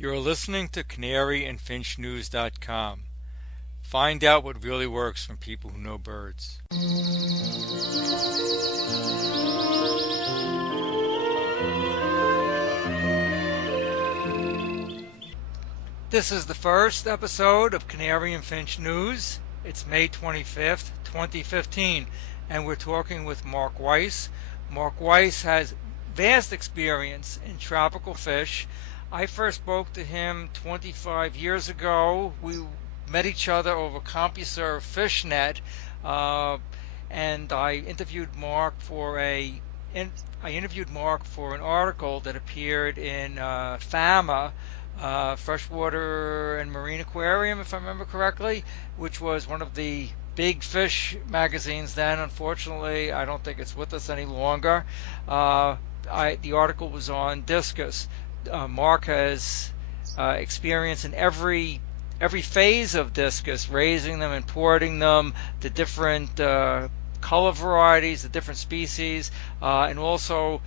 You're listening to Canary and Finch News.com. Find out what really works from people who know birds. This is the first episode of Canary and Finch News. It's May 25th, 2015, and we're talking with Marc Weiss. Marc Weiss has vast experience in tropical fish. I first spoke to him 25 years ago. We met each other over CompuServe FishNet, and I interviewed Marc for an article that appeared in FAMA, Freshwater and Marine Aquarium, if I remember correctly, which was one of the big fish magazines then. Unfortunately, I don't think it's with us any longer. The article was on discus. Marc has experience in every phase of discus, raising them, importing them, the different color varieties, the different species, and also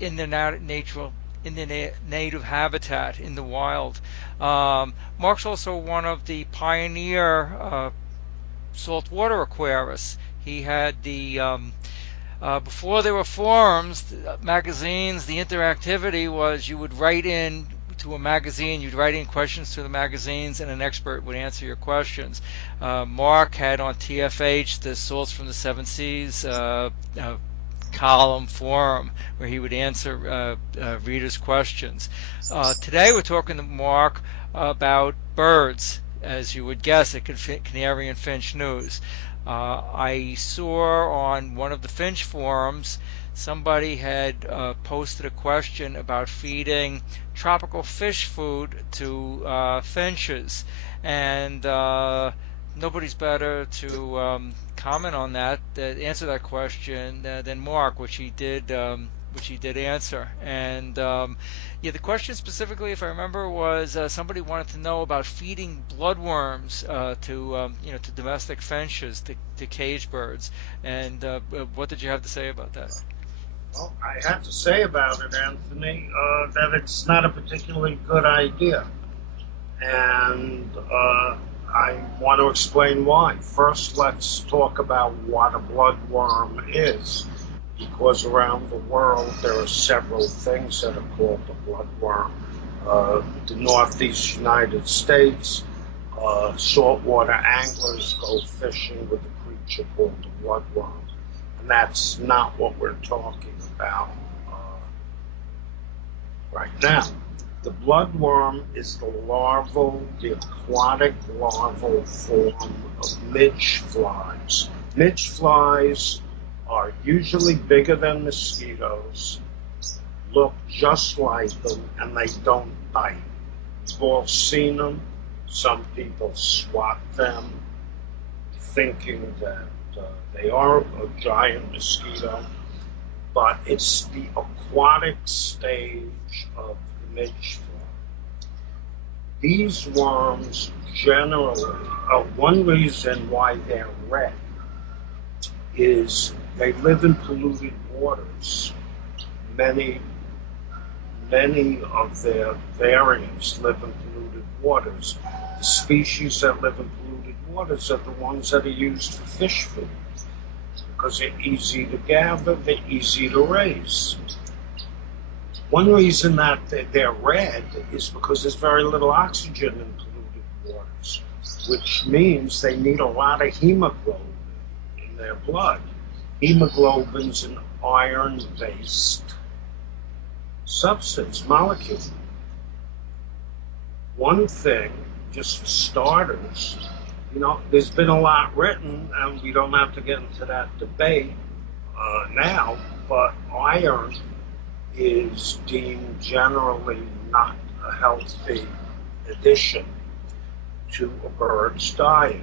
in the native habitat in the wild. Marc's also one of the pioneer saltwater aquarists. He had before there were forums, magazines, the interactivity was you would write in to a magazine, you'd write in questions to the magazines, and an expert would answer your questions. Marc had on TFH the Salts from the Seven Seas column forum where he would answer readers' questions. Today we're talking to Marc about birds, as you would guess at Canary and Finch News. I saw on one of the Finch forums somebody had posted a question about feeding tropical fish food to finches, and nobody's better to comment on that, answer that question than Marc, which he did answer. And the question specifically, if I remember, was somebody wanted to know about feeding bloodworms to domestic finches, to cage birds. And what did you have to say about that? Well, I have to say about it, Anthony, that it's not a particularly good idea. And I want to explain why. First, let's talk about what a bloodworm is, because around the world there are several things that are called a bloodworm. The Northeast United States, saltwater anglers go fishing with a creature called a bloodworm. And that's not what we're talking about right now. The bloodworm is the aquatic larval form of midge flies. Midge flies are usually bigger than mosquitoes, look just like them, and they don't bite. You've all seen them. Some people swat them, thinking that they are a giant mosquito, but it's the aquatic stage of the midge fly. These worms generally, one reason why they're red is they live in polluted waters. Many of their variants live in polluted waters. The species that live in polluted waters are the ones that are used for fish food, because they're easy to gather, they're easy to raise. One reason that they're red is because there's very little oxygen in polluted waters, which means they need a lot of hemoglobin in their blood. Hemoglobin's an iron-based substance, molecule. One thing, just for starters, there's been a lot written, and we don't have to get into that debate now, but iron is deemed generally not a healthy addition to a bird's diet.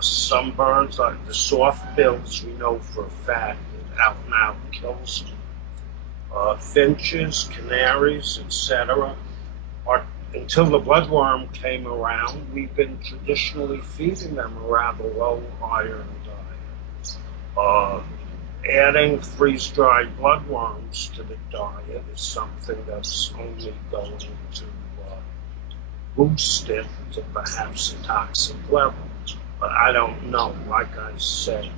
Some birds, like the soft bills, we know for a fact that out and out kills them. Finches, canaries, etc. Until the bloodworm came around, we've been traditionally feeding them a rather low iron diet. adding freeze-dried bloodworms to the diet is something that's only going to boost it to perhaps a toxic level. But I don't know. Like I said,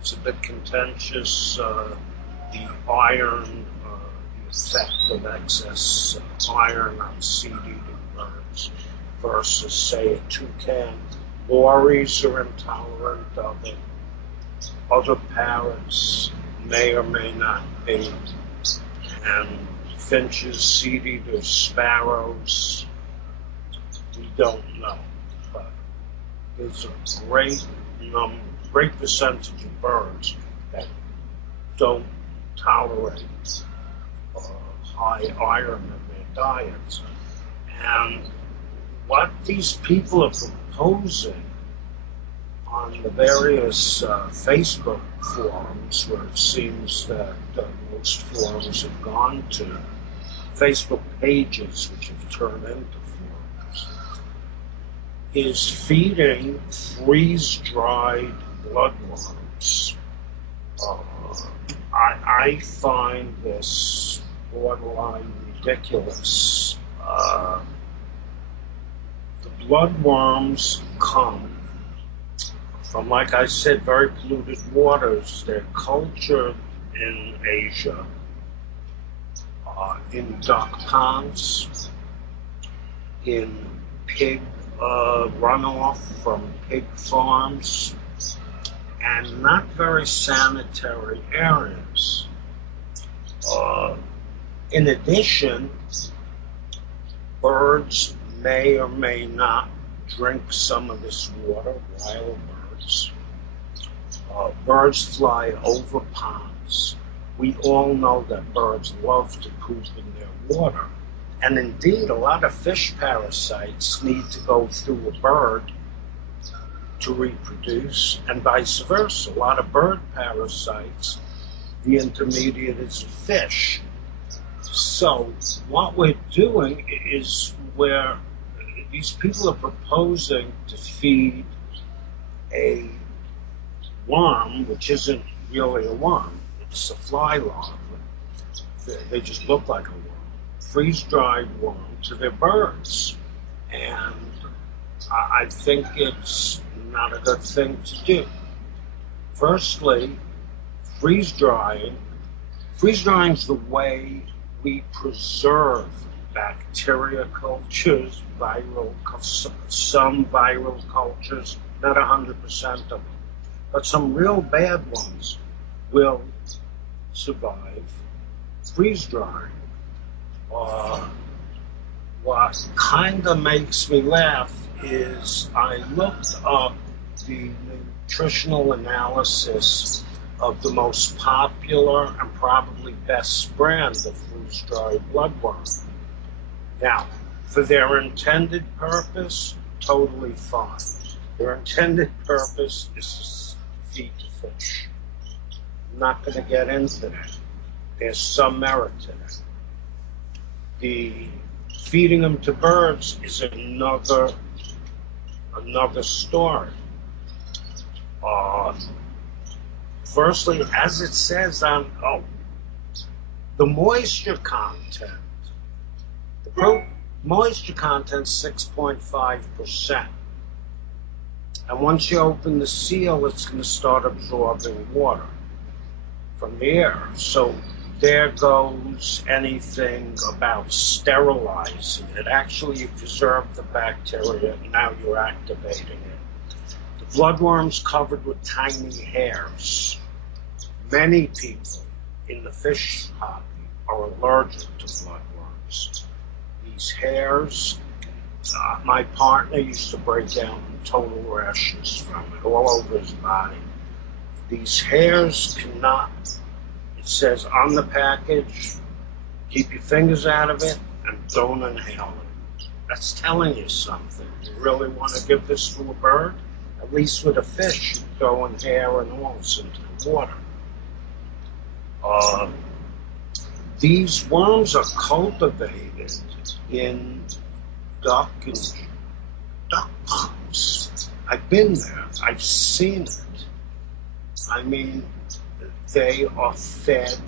it's a bit contentious. The iron, the effect of excess iron on seed-eating birds versus, say, a toucan. Lories are intolerant of it. Other parrots may or may not be. And finches, seed-eaters, sparrows, we don't know. But there's a great percentage of birds that don't tolerate high iron in their diets. And what these people are proposing on the various Facebook forums, where it seems that most forums have gone to, Facebook pages which have turned into forums, is feeding freeze-dried bloodworms. I find this borderline ridiculous. The bloodworms come from, like I said, very polluted waters. They're cultured in Asia, in duck ponds, in pig runoff from pig farms, and not very sanitary areas. In addition, birds may or may not drink some of this water, wild birds. Birds fly over ponds. We all know that birds love to poop in their water. And indeed, a lot of fish parasites need to go through a bird to reproduce, and vice versa. A lot of bird parasites, the intermediate is a fish. So what we're doing is where these people are proposing to feed a worm, which isn't really a worm, it's a fly larva. They just look like a worm, freeze-dried worm, to their birds. And I think it's not a good thing to do. Firstly, freeze-drying is the way we preserve bacteria cultures, some viral cultures, not 100% of them, but some real bad ones will survive freeze-drying. What kind of makes me laugh is I looked up the nutritional analysis of the most popular and probably best brand of freeze-dried bloodworm. Now, for their intended purpose, totally fine. Their intended purpose is to feed the fish. I'm not going to get into that. There's some merit to that. The feeding them to birds is another story. Firstly, as it says on the moisture content, moisture content 6.5%. And once you open the seal, it's going to start absorbing water from the air. So there goes anything about sterilizing it. Actually, you preserve the bacteria, and now you're activating it. The bloodworm's covered with tiny hairs. Many people in the fish hobby are allergic to bloodworms. These hairs, my partner used to break down total rashes from it all over his body. These hairs cannot, it says on the package, keep your fingers out of it and don't inhale it. That's telling you something. You really want to give this to a bird? At least with a fish, you throw in hair and oils into the water. These worms are cultivated in duck ponds. I've been there. I've seen it. I mean, they are fed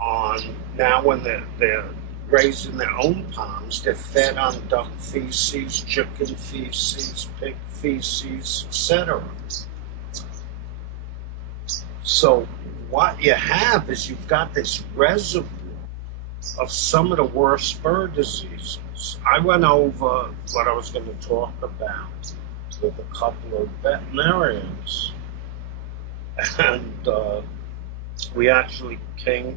on, now when they're raised in their own ponds, they're fed on duck feces, chicken feces, pig feces, etc. So what you have is you've got this reservoir of some of the worst bird diseases. I went over what I was going to talk about with a couple of veterinarians, and we actually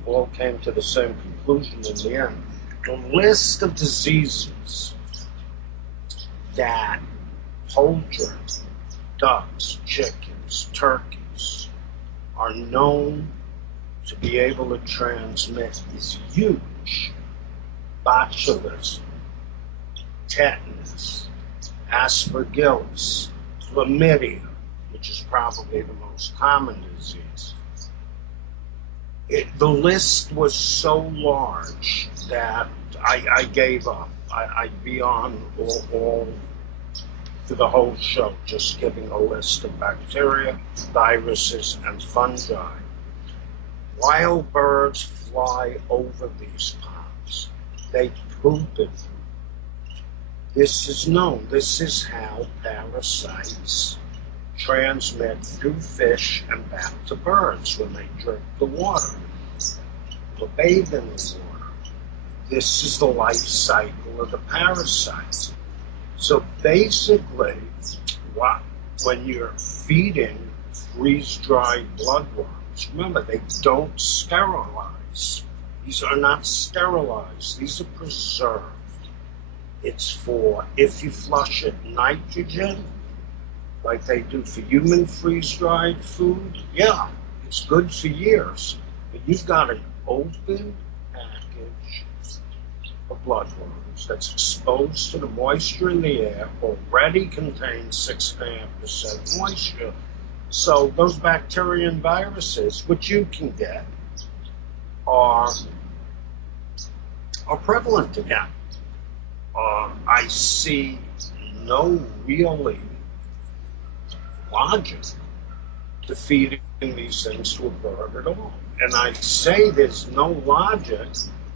all came to the same conclusion in the end. The list of diseases that poultry, ducks, chickens, turkeys are known to be able to transmit is huge. Botulism, tetanus, aspergillus, chlamydia, which is probably the most common disease. The list was so large that I gave up. I'd be on all for the whole show, just giving a list of bacteria, viruses, and fungi. Wild birds fly over these ponds. They poop in them. This is known. This is how parasites transmit through fish and back to birds when they drink the water or bathe in the water. This is the life cycle of the parasites. So basically, when you're feeding freeze-dried bloodworms, remember, they don't sterilize. These are not sterilized. These are preserved. It's for, if you flush it, nitrogen, like they do for human freeze-dried food, yeah, it's good for years. But you've got an open package of bloodworms that's exposed to the moisture in the air, already contains 6.5% moisture. So those bacteria and viruses, which you can get, are prevalent again. I see no really logic to feeding these things to a bird at all. And I say there's no logic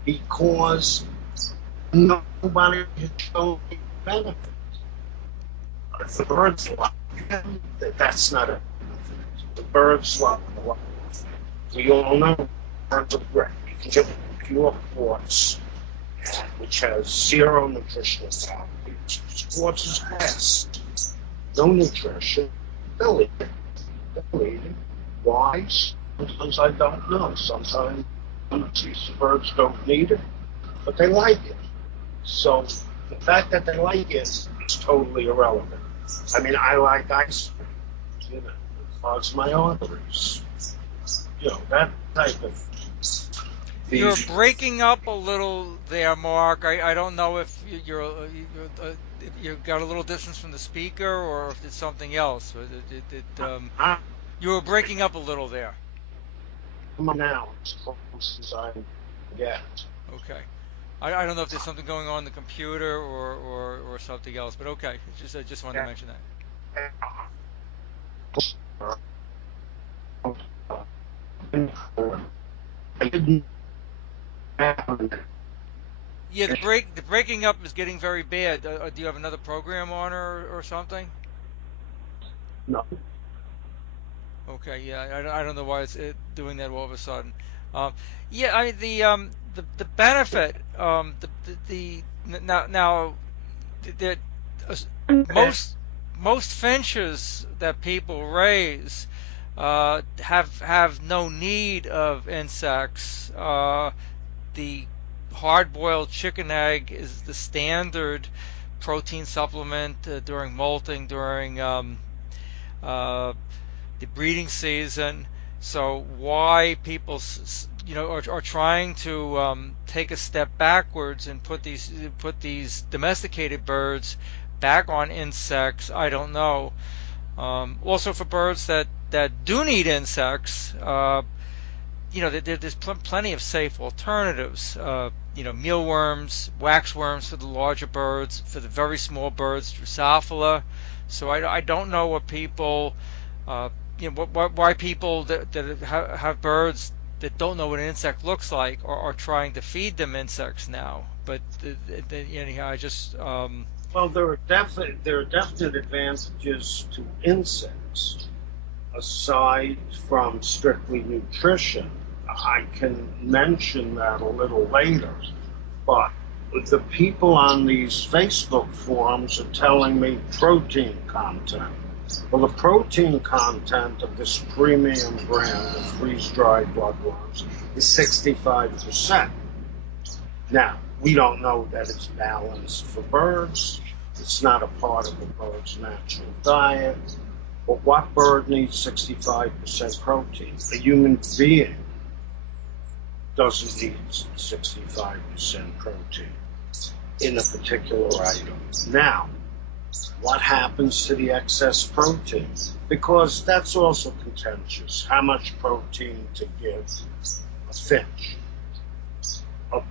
because nobody has shown any benefit. If the birds like them, that's not a benefit. The birds like life. We all know birds are great. You can get pure quartz, which has zero nutritional value. Quartz is grass. No nutrition. They'll eat it. They'll eat it. Why? Sometimes I don't know. Sometimes these birds don't need it, but they like it. So the fact that they like it is totally irrelevant. I mean, I like ice cream. You know, it clogs my arteries. You know, that type of thing. You're breaking up a little there, Mark. I don't know if you've got a little distance from the speaker or if it's something else. You were breaking up a little there. Now, as close as I can get. Okay. I don't know if there's something going on in the computer or something else, but okay. I just wanted to mention that. I didn't. Yeah, the breaking up is getting very bad. Do you have another program on or something? No. Okay, yeah, I don't know why it's doing that all of a sudden. Yeah, I mean the benefit the now that most finches that people raise have no need of insects. The hard-boiled chicken egg is the standard protein supplement during molting, during the breeding season. So why people are trying to take a step backwards and put these domesticated birds back on insects, I don't know. Also for birds that do need insects, there's plenty of safe alternatives. Mealworms, waxworms for the larger birds, for the very small birds, Drosophila. So I don't know what people why people that have birds that don't know what an insect looks like are trying to feed them insects now. But anyhow, I just Well, there are definite advantages to insects aside from strictly nutrition. I can mention that a little later, but the people on these Facebook forums are telling me protein content. Well, the protein content of this premium brand of freeze-dried bloodworms is 65%. Now, we don't know that it's balanced for birds. It's not a part of the bird's natural diet. But what bird needs 65% protein? A human being doesn't need 65% protein in a particular item. Now, what happens to the excess protein? Because that's also contentious. How much protein to give a finch? A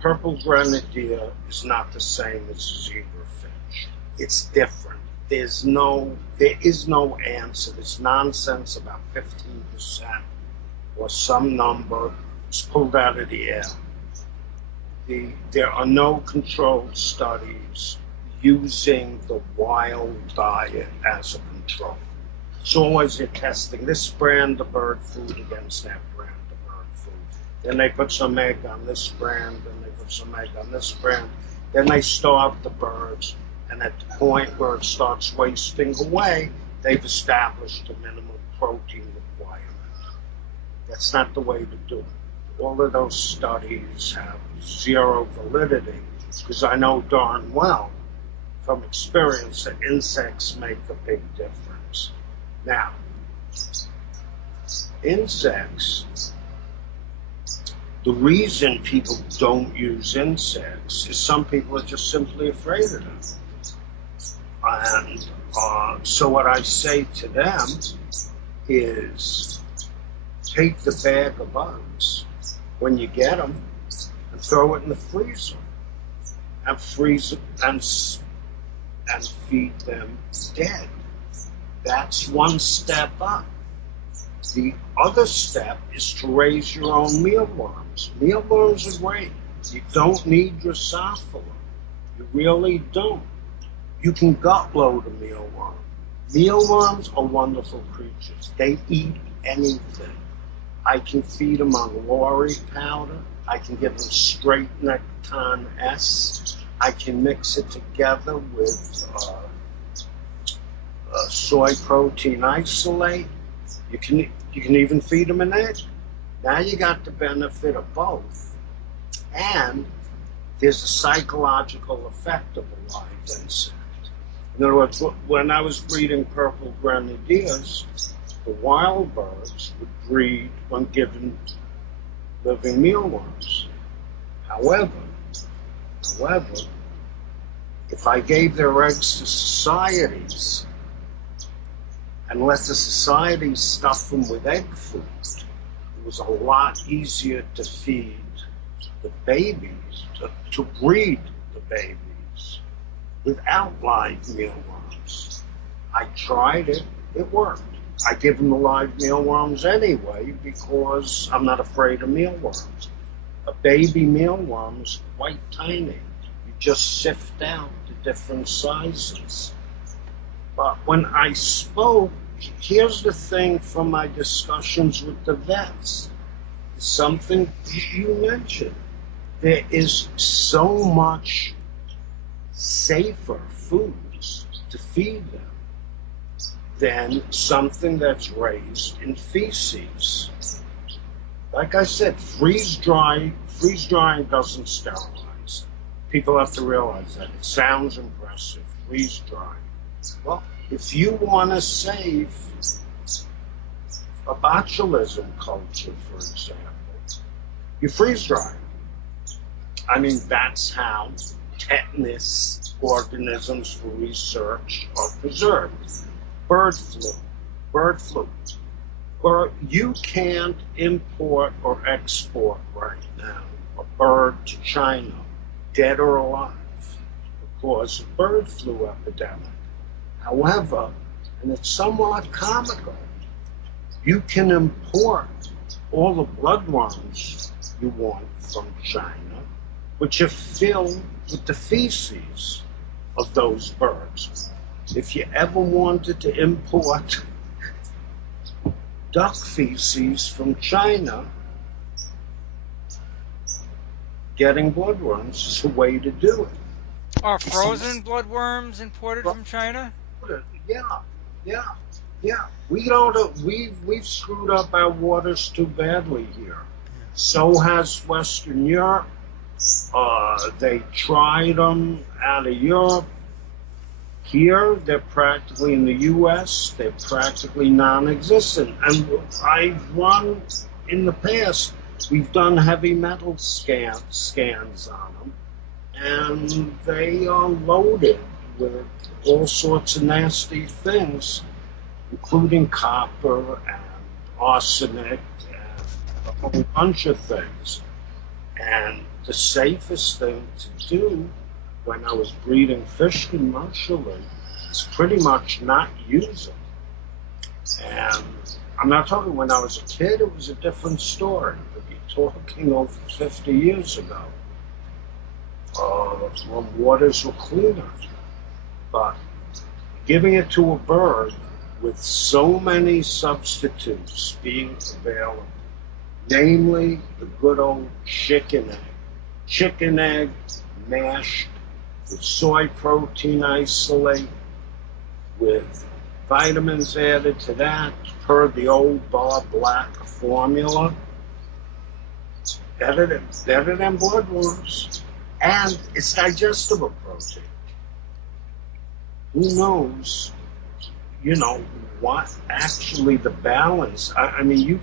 purple grenadier is not the same as a zebra finch. It's different. There is no answer. This nonsense about 15% or some number is pulled out of the air. There are no controlled studies using the wild diet as a control. It's always you're testing this brand of bird food against that brand of bird food. Then they put some egg on this brand, then they put some egg on this brand. Then they starve the birds, and at the point where it starts wasting away, they've established a minimum protein requirement. That's not the way to do it. All of those studies have zero validity, because I know darn well from experience that insects make a big difference. Now, insects, the reason people don't use insects is some people are just simply afraid of them. And so what I say to them is take the bag of bugs when you get them and throw it in the freezer and freeze it and feed them dead. That's one step up. The other step is to raise your own mealworms. Mealworms are great. You don't need Drosophila. You really don't. You can gut load a mealworm. Mealworms are wonderful creatures. They eat anything. I can feed them on Lorry powder. I can give them straight Necton S. I can mix it together with soy protein isolate. You can even feed them an egg. Now you got the benefit of both. And there's a psychological effect of a live insect. In other words, when I was breeding purple grenadiers, the wild birds would breed when given living mealworms. However, if I gave their eggs to societies and let the societies stuff them with egg food, it was a lot easier to feed the babies, to breed the babies without live mealworms. I tried it, it worked. I give them the live mealworms anyway because I'm not afraid of mealworms. A baby mealworm's quite tiny. You just sift out the different sizes. But when I spoke, here's the thing from my discussions with the vets. Something you mentioned. There is so much safer foods to feed them than something that's raised in feces. Like I said, freeze drying doesn't sterilize. People have to realize that. It sounds impressive, freeze drying. Well, if you want to save a botulism culture, for example, you freeze dry. I mean, that's how tetanus organisms for research are preserved. Bird flu. You can't import or export right now a bird to China, dead or alive, because of bird flu epidemic. However, and it's somewhat comical. You can import all the bloodworms you want from China, which are filled with the feces of those birds. If you ever wanted to import duck feces from China, getting bloodworms is a way to do it. Are frozen bloodworms imported from China? Yeah, yeah, yeah. We've screwed up our waters too badly here. So has Western Europe. They tried them out of Europe. Here, they're practically in the U.S. They're practically non-existent. And I've run in the past. We've done heavy metal scans on them, and they are loaded with all sorts of nasty things, including copper and arsenic and a whole bunch of things. And the safest thing to do when I was breeding fish commercially is pretty much not use them. And I'm not talking when I was a kid, it was a different story. But you're talking over 50 years ago, when waters were cleaner. But giving it to a bird with so many substitutes being available, namely the good old chicken egg. Chicken egg mashed with soy protein isolate, with vitamins added to that, per the old Bob Black formula. Better than bloodworms. And it's digestible protein. Who knows, what actually the balance. I mean,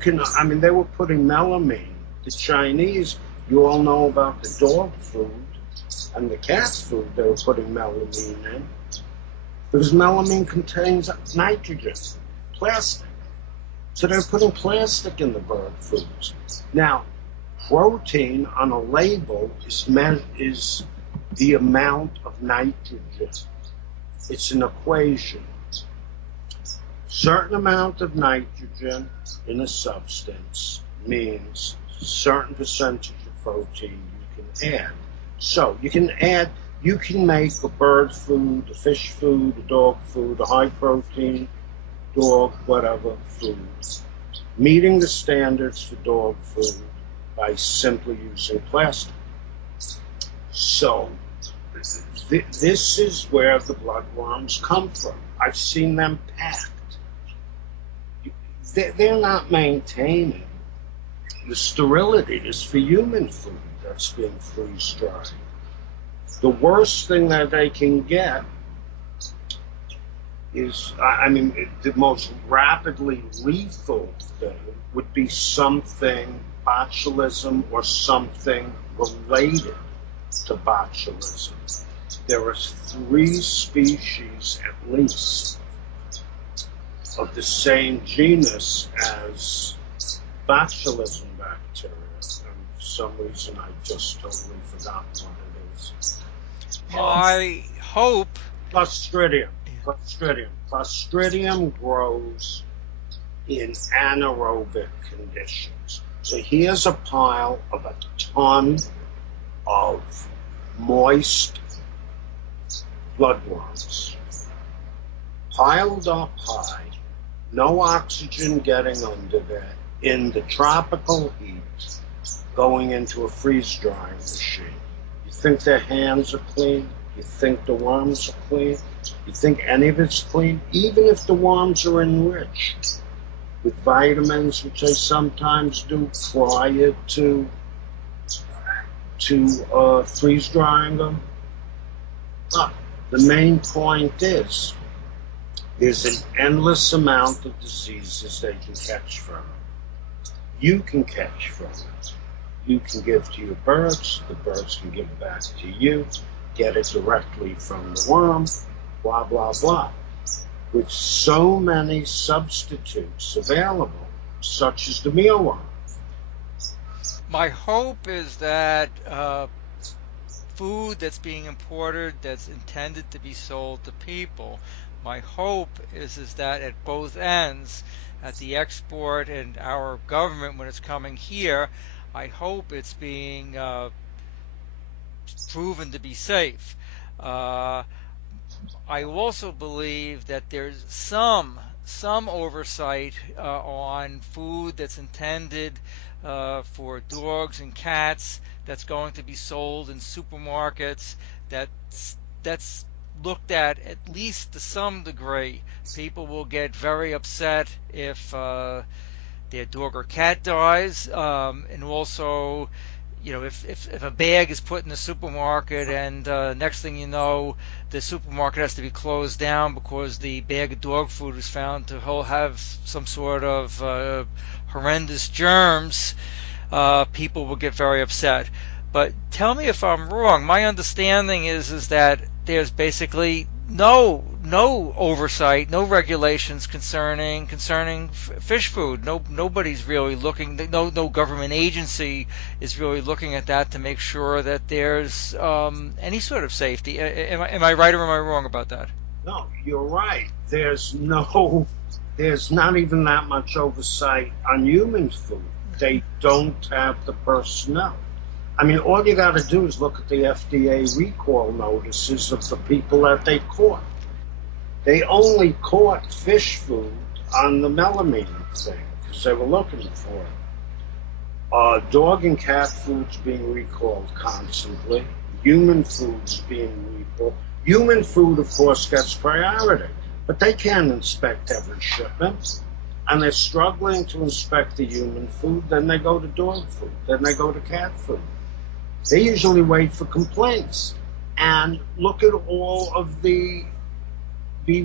they were putting melamine. The Chinese, you all know about the dog food and the cat food they were putting melamine in. Because melamine contains nitrogen, plastic. So they're putting plastic in the bird foods. Now, protein on a label is the amount of nitrogen. It's an equation. Certain amount of nitrogen in a substance means certain percentage of protein you can add. So you can make a bird food, a fish food, a dog food, a high protein dog, whatever food, meeting the standards for dog food by simply using plastic. So this is where the bloodworms come from. I've seen them packed. They're not maintaining the sterility is for human food that's been freeze-dried. The worst thing that they can get is, the most rapidly lethal thing would be something botulism or something related to botulism. There are 3 species at least of the same genus as botulism bacteria, and for some reason I just totally forgot what it is. I hope. Clostridium. Clostridium grows in anaerobic conditions. So here's a pile of a ton of moist bloodworms, piled up high, no oxygen getting under there, in the tropical heat, going into a freeze-drying machine. You think their hands are clean? You think the worms are clean? You think any of it's clean? Even if the worms are enriched with vitamins, which they sometimes do prior to freeze-drying them. But the main point is, there's an endless amount of diseases they can catch from it. You can catch from it. You can give to your birds, the birds can give back to you, get it directly from the worm, blah, blah, blah. With so many substitutes available, such as the mealworm. My hope is that food that's being imported that's intended to be sold to people My hope is that at both ends, at the export and our government when it's coming here, I hope it's being proven to be safe. Uh, I also believe that there's some oversight on food that's intended for dogs and cats that's going to be sold in supermarkets. That's looked at least to some degree. People will get very upset if their dog or cat dies, and also, if a bag is put in the supermarket and next thing you know, the supermarket has to be closed down because the bag of dog food is found to have some sort of horrendous germs, people will get very upset. But tell me if I'm wrong. My understanding is that there's basically no oversight, no regulations concerning fish food. Nobody's really looking. No government agency is really looking at that to make sure that there's any sort of safety. Am I right or am I wrong about that? No, you're right. There's not even that much oversight on human food. They don't have the personnel. I mean, all you got to do is look at the FDA recall notices of the people that they caught. They only caught fish food on the melamine thing because they were looking for it. Dog and cat food's being recalled constantly. Human food's being recalled. Human food, of course, gets priority, but they can't inspect every shipment. And they're struggling to inspect the human food, then they go to dog food, then they go to cat food. They usually wait for complaints. And look at all of the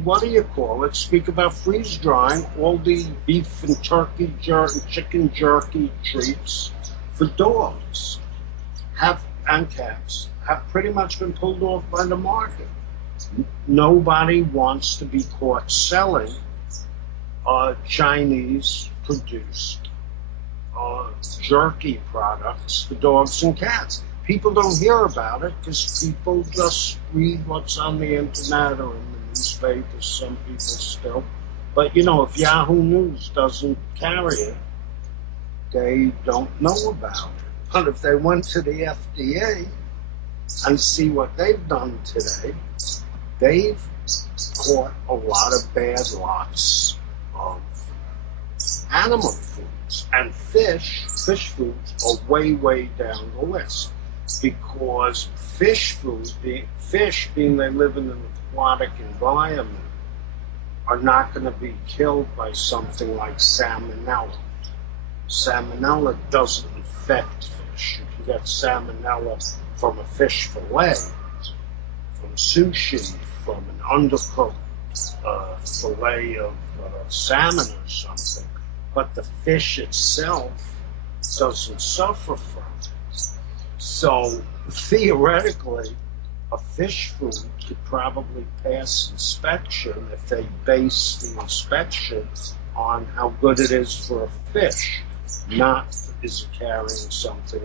what do you call it? Speak about freeze drying all the beef and turkey jerky, chicken jerky treats for dogs and cats have pretty much been pulled off by the market. Nobody wants to be caught selling Chinese produced jerky products for dogs and cats. People don't hear about it because people just read what's on the internet or in the newspapers, some people still. But if Yahoo News doesn't carry it, they don't know about it. But if they went to the FDA and see what they've done today, they've caught a lot of bad lots of animal foods. And fish foods are way, way down the list. Because fish being they live in an aquatic environment, are not going to be killed by something like salmonella. Salmonella doesn't infect fish. You can get salmonella from a fish fillet, from sushi, from an undercooked fillet of salmon or something. But the fish itself doesn't suffer from it. So theoretically, a fish food could probably pass inspection if they base the inspection on how good it is for a fish, not is it carrying something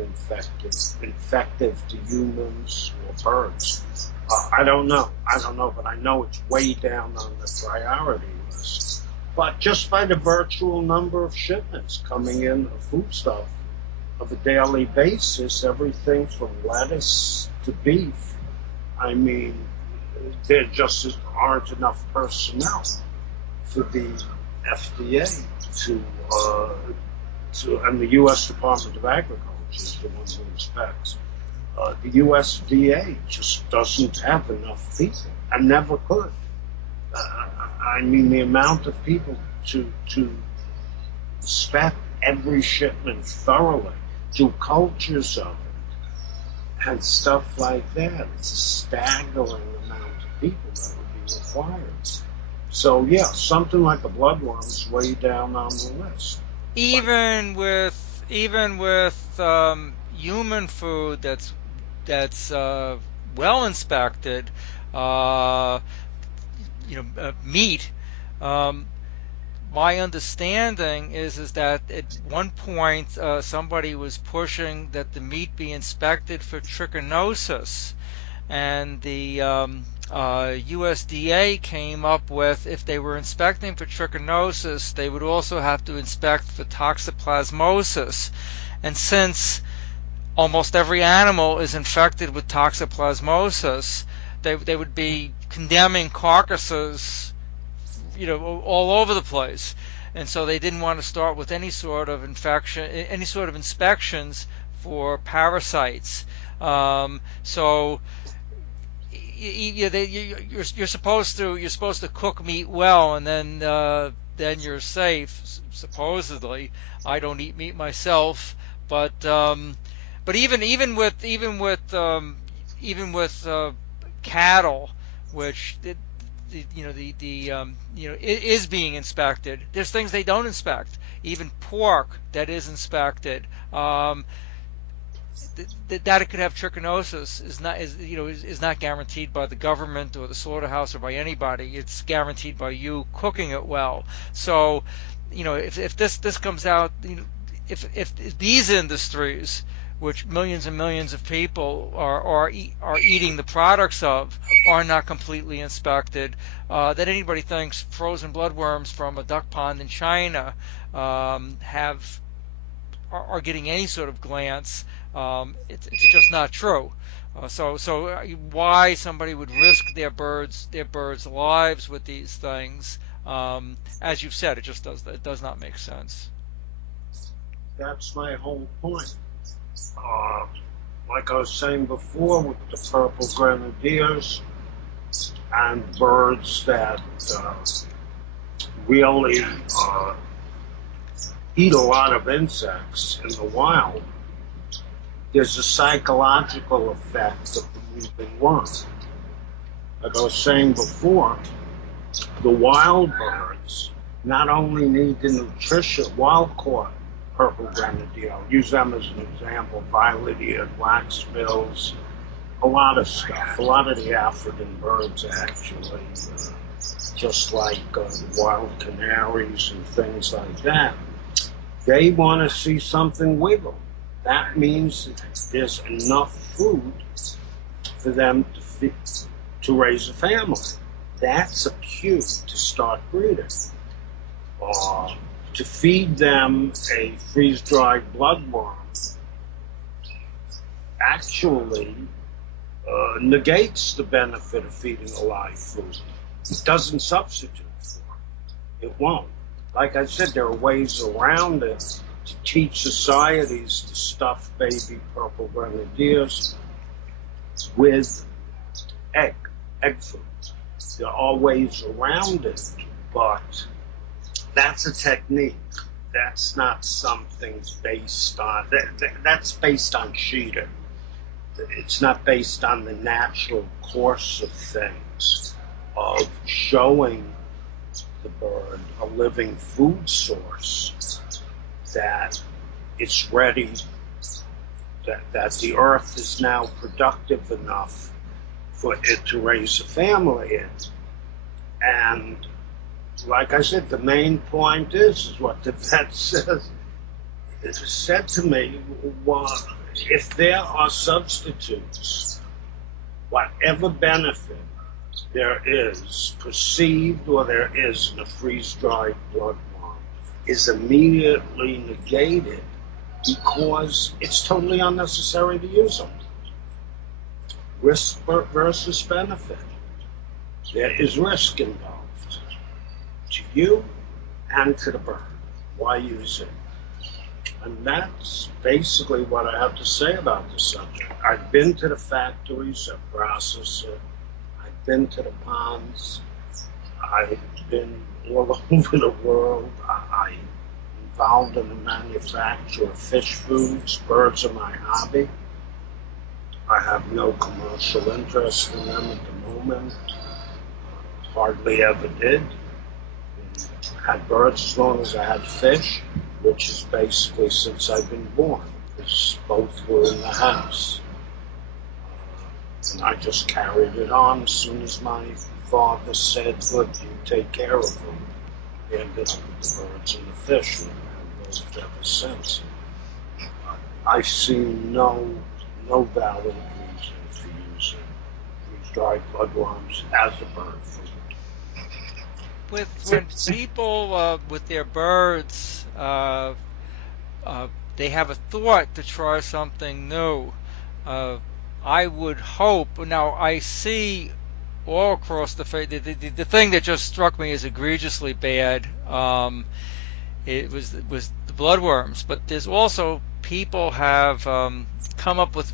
infective to humans or birds. I don't know, but I know it's way down on the priority list. But just by the virtual number of shipments coming in of foodstuff of a daily basis, everything from lettuce to beef, I mean, there just aren't enough personnel for the FDA and the U.S. Department of Agriculture is the one who inspects. The USDA just doesn't have enough people and never could. I mean, the amount of people to inspect every shipment thoroughly, do cultures of it, and stuff like that. It's a staggering amount of people that would be required. So, yeah, something like a bloodworm is way down on the list. Even with human food that's well inspected, meat. My understanding is that at one point somebody was pushing that the meat be inspected for trichinosis, and the USDA came up with, if they were inspecting for trichinosis, they would also have to inspect for toxoplasmosis. And since almost every animal is infected with toxoplasmosis, they would be condemning carcasses, all over the place. And so they didn't want to start with any sort of infection, any sort of inspections for parasites. So you're supposed to cook meat well, and then you're safe, supposedly. I don't eat meat myself, but even with cattle, which is being inspected. There's things they don't inspect. Even pork that is inspected. That it could have trichinosis is not guaranteed by the government or the slaughterhouse or by anybody. It's guaranteed by you cooking it well. So, if this comes out, if these industries, which millions and millions of people are eating the products of, are not completely inspected, that anybody thinks frozen bloodworms from a duck pond in China are getting any sort of glance, it's just not true. So why somebody would risk their birds' lives with these things? As you've said, it does not make sense. That's my whole point. Uh, like I was saying before, with the purple grenadiers and birds that really eat a lot of insects in the wild, there's a psychological effect of the moving worm. Like I was saying before, the wild birds not only need the nutrition, wild caught purple grenadier, I'll use them as an example, violet-eared waxbills, a lot of stuff, a lot of the African birds actually, just like wild canaries and things like that. They want to see something wiggle. That means that there's enough food for them to raise a family. That's a cue to start breeding. To feed them a freeze-dried bloodworm actually negates the benefit of feeding a live food. It doesn't substitute for it. It won't. Like I said, there are ways around it to teach societies to stuff baby purple grenadiers with egg food. There are ways around it, but that's a technique. That's not something based on, that's based on cheating. It's not based on the natural course of things, of showing the bird a living food source, that it's ready, that the earth is now productive enough for it to raise a family in. And like I said, the main point is what the vet says. It said to me, well, if there are substitutes, whatever benefit there is, perceived or there is in a freeze-dried bloodworm, is immediately negated because it's totally unnecessary to use them. Risk versus benefit. There is risk involved to you and to the bird. Why use it? And that's basically what I have to say about the subject. I've been to the factories that process it. I've been to the ponds. I've been all over the world. I'm involved in the manufacture of fish foods. Birds are my hobby. I have no commercial interest in them at the moment. Hardly ever did. I had birds as long as I had fish, which is basically since I've been born, because both were in the house. And I just carried it on as soon as my father said, look, you take care of them. I ended up with the birds and the fish, and I've lived ever since. I see no valid reason for using dried bloodworms as a bird food. When people with their birds, they have a thought to try something new. Uh, I would hope. Now I see all across the thing that just struck me as egregiously bad. It was the bloodworms, but there's also people have come up with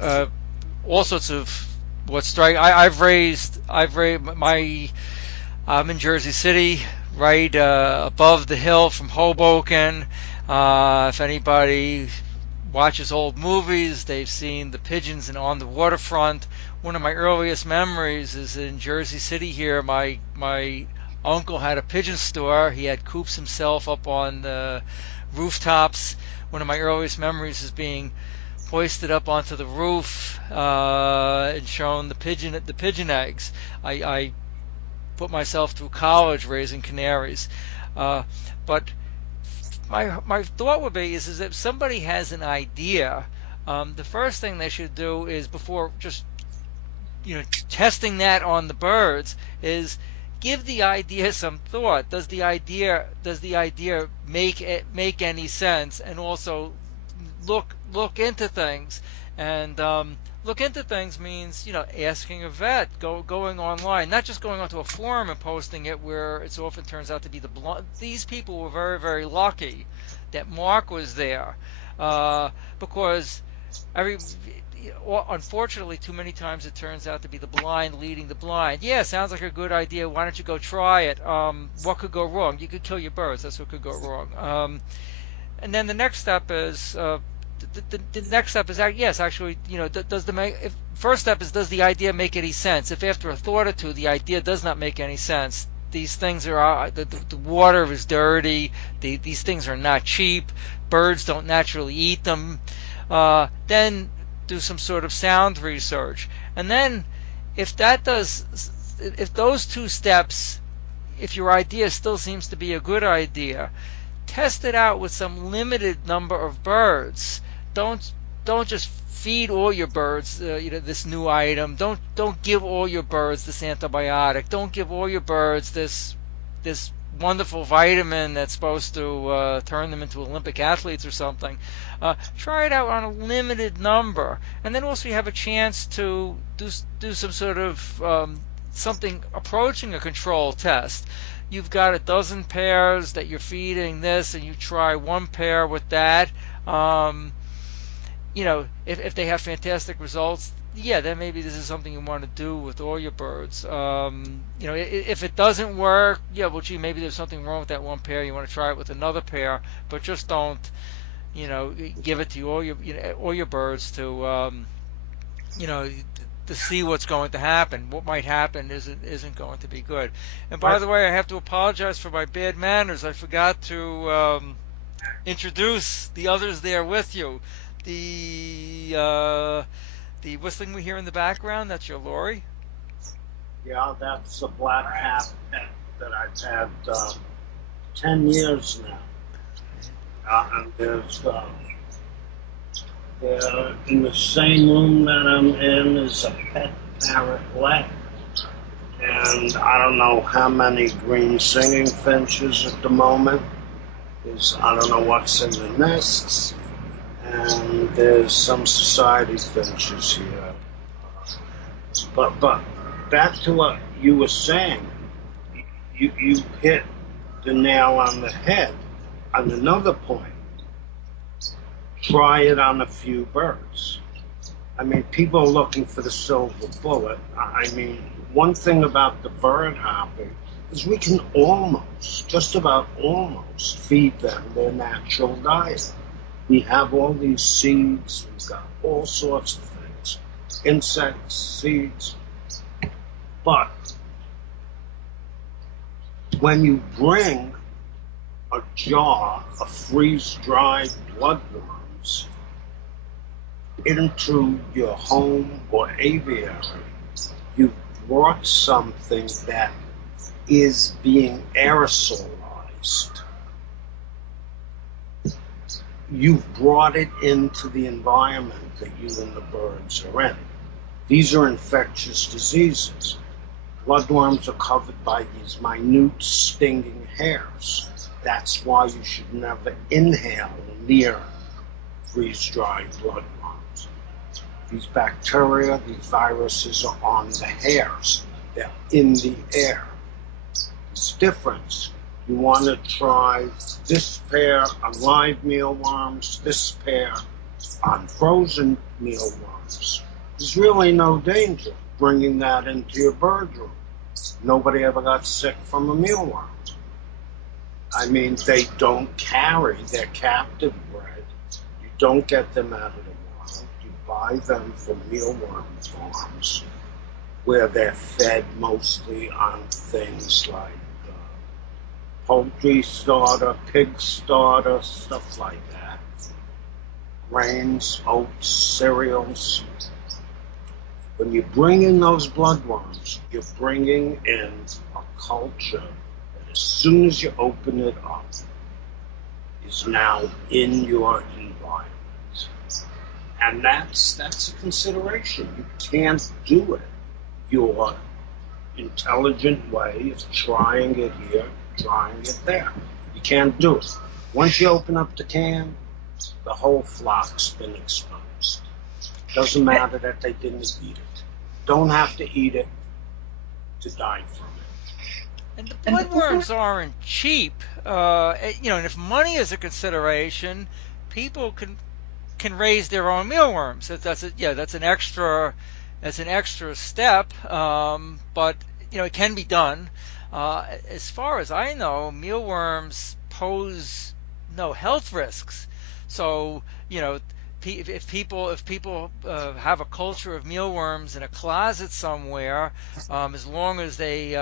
uh, all sorts of what strike. I've raised my. I'm in Jersey City, right above the hill from Hoboken. If anybody watches old movies, they've seen the pigeons and on the waterfront. One of my earliest memories is in Jersey City here. My uncle had a pigeon store. He had coops himself up on the rooftops. One of my earliest memories is being hoisted up onto the roof and shown the pigeon eggs. I put myself through college raising canaries, but my thought would be is if somebody has an idea, the first thing they should do is before just testing that on the birds is give the idea some thought. Does the idea make any sense? And also look into things. And look into things means asking a vet, going online, not just going onto a forum and posting it where it often turns out to be these people were very, very lucky that Mark was there, because every unfortunately too many times it turns out to be the blind leading the blind. Yeah, sounds like a good idea. Why don't you go try it? What could go wrong? You could kill your birds. That's what could go wrong. And then the next step is the next step is yes, actually, first step is, does the idea make any sense? If after a thought or two the idea does not make any sense, these things are the water is dirty. These things are not cheap. Birds don't naturally eat them. Then do some sort of sound research, and then if those two steps, if your idea still seems to be a good idea, test it out with some limited number of birds. Don't just feed all your birds this new item. Don't give all your birds this antibiotic. Don't give all your birds this wonderful vitamin that's supposed to turn them into Olympic athletes or something. Try it out on a limited number, and then also you have a chance to do some sort of something approaching a control test. You've got a dozen pairs that you're feeding this, and you try one pair with that. If they have fantastic results, yeah, then maybe this is something you want to do with all your birds. If it doesn't work, yeah, well, gee, maybe there's something wrong with that one pair. You want to try it with another pair, but just don't, give it to all your birds to, to see what's going to happen. What might happen isn't going to be good. And by the way, I have to apologize for my bad manners. I forgot to introduce the others there with you. The whistling we hear in the background, that's your Lori? Yeah, that's a black cat that I've had 10 years now. And there, in the same room that I'm in is a pet parrot leg. And I don't know how many green singing finches at the moment. I don't know what's in the nests. And there's some society finches here. But back to what you were saying, you hit the nail on the head on another point. Try it on a few birds. I mean, people are looking for the silver bullet. I mean, one thing about the bird hopping is we can just about almost feed them their natural diet. We have all these seeds, we've got all sorts of things, insects, seeds. But when you bring a jar of freeze-dried bloodworms into your home or aviary, you've brought something that is being aerosolized. You've brought it into the environment that you and the birds are in. These are infectious diseases. Bloodworms are covered by these minute stinging hairs. That's why you should never inhale near freeze-dried bloodworms. These bacteria, these viruses are on the hairs. They're in the air. It's different. You want to try this pair on live mealworms, this pair on frozen mealworms. There's really no danger bringing that into your bird room. Nobody ever got sick from a mealworm. I mean, they don't carry, they're captive bred. You don't get them out of the wild. You buy them from mealworm farms where they're fed mostly on things like poultry starter, pig starter, stuff like that. Grains, oats, cereals. When you bring in those bloodworms, you're bringing in a culture that as soon as you open it up, is now in your environment. And that's a consideration. You can't do it your intelligent way of trying it here, trying it there. You can't do it. Once you open up the can, the whole flock's been exposed. Doesn't matter that they didn't eat it. Don't have to eat it to die from it. And the bloodworms aren't cheap. And if money is a consideration, people can raise their own mealworms. That's an extra step. But it can be done. As far as I know, mealworms pose no health risks. So if people have a culture of mealworms in a closet somewhere, as long as they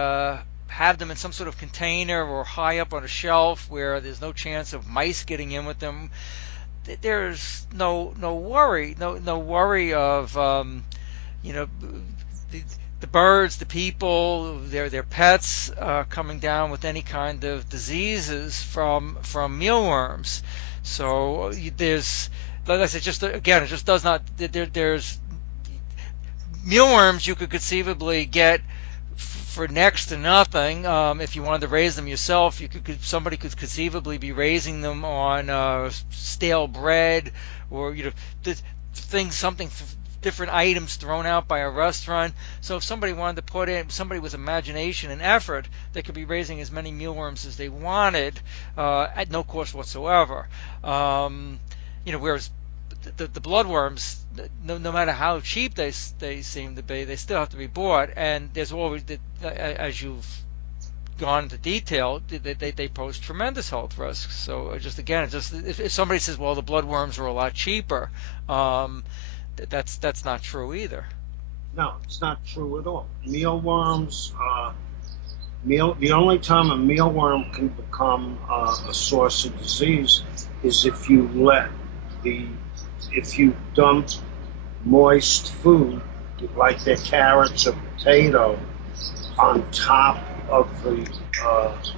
have them in some sort of container or high up on a shelf where there's no chance of mice getting in with them, there's no worry of the birds, the people, their pets coming down with any kind of diseases from mealworms. So there's, like I said, it just does not. There's mealworms you could conceivably get for next to nothing. If you wanted to raise them yourself, somebody could conceivably be raising them on stale bread, or something different items thrown out by a restaurant. So if somebody wanted to put in, somebody with imagination and effort, they could be raising as many mealworms as they wanted at no cost whatsoever. Whereas the bloodworms, no matter how cheap they seem to be, they still have to be bought, and there's always, as you've gone into detail, they pose tremendous health risks. So if somebody says, well, the bloodworms are a lot cheaper, that's not true either. No, it's not true at all. Mealworms, the only time a mealworm can become a source of disease is if you dump moist food, like their carrots or potato, on top of the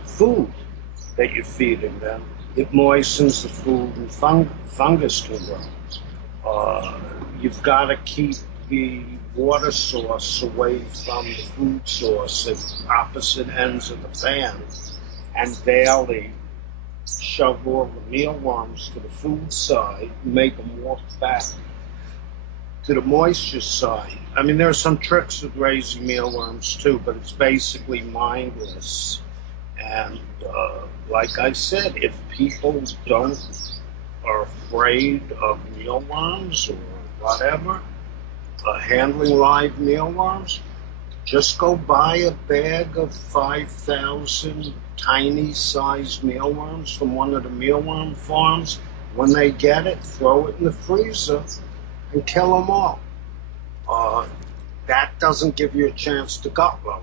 food that you're feeding them. It moistens the food and fungus can grow. You've got to keep the water source away from the food source at opposite ends of the fan, and daily shove all the mealworms to the food side and make them walk back to the moisture side. I mean, there are some tricks with raising mealworms too, but it's basically mindless. And like I said, if people are afraid of mealworms or whatever, handling live mealworms, just go buy a bag of 5,000 tiny-sized mealworms from one of the mealworm farms. When they get it, throw it in the freezer and kill them all. That doesn't give you a chance to gut load.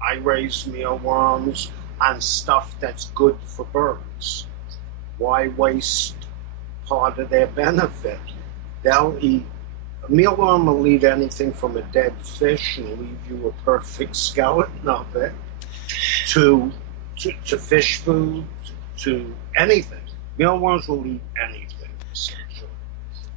I raise mealworms on stuff that's good for birds. Why waste part of their benefit? They'll eat. A mealworm will eat anything from a dead fish and leave you a perfect skeleton of it, to fish food, to anything. Mealworms will eat anything, essentially.